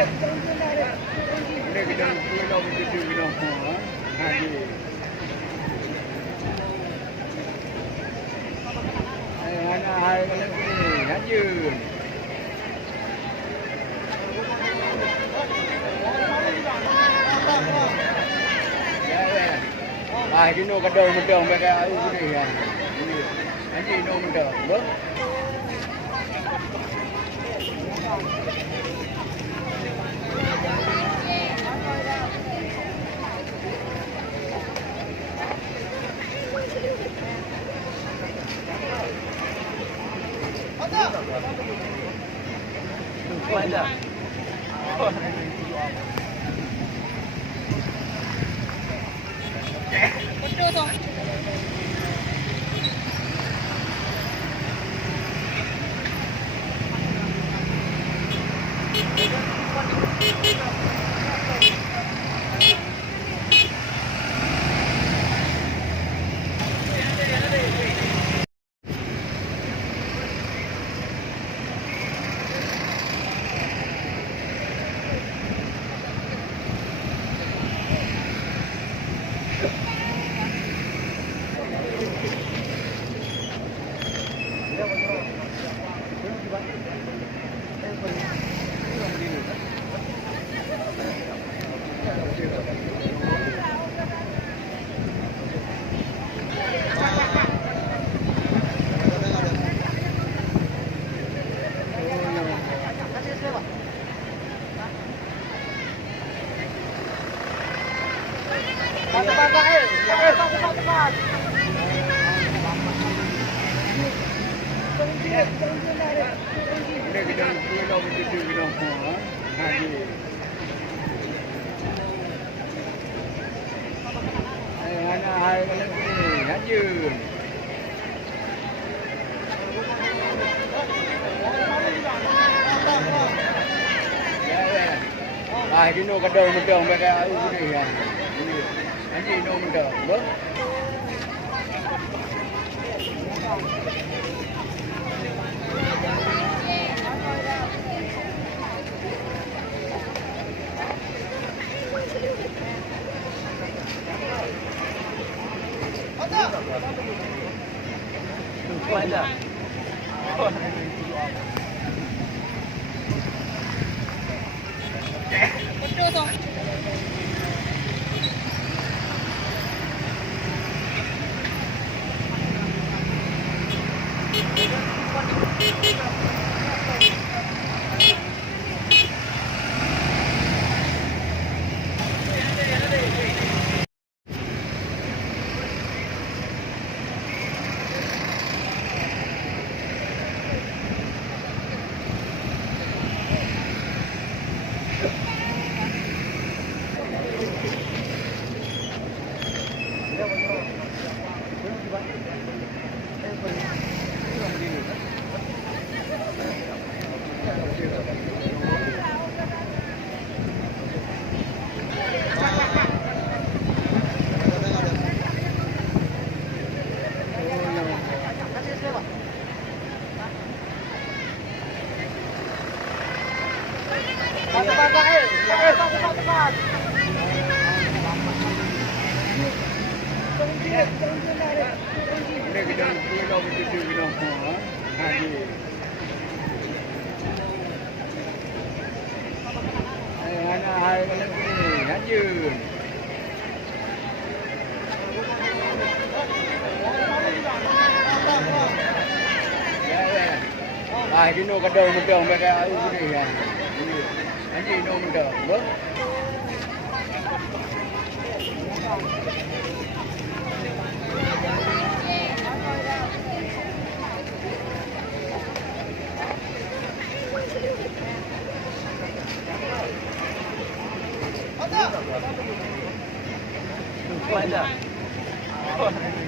Đây cái đâu cái đâu cái đường đâu hả? Hai gì? Hai cái gì? Hả chứ? Cái nô cái đầu mình trồng cái này cái gì nô mình trồng bớt Đây cái đâu cái đường đâu hả? Hai gì? Hai cái gì? Hả chứ? Cái nô cái đầu mình trồng cái này cái gì nô mình trồng bớt Đây cái đâu cái đường đâu hả? Hai gì? Hai cái gì? Hả chứ? Cái nô cái đầu mình trồng cái này cái gì nô mình trồng bớt Ada.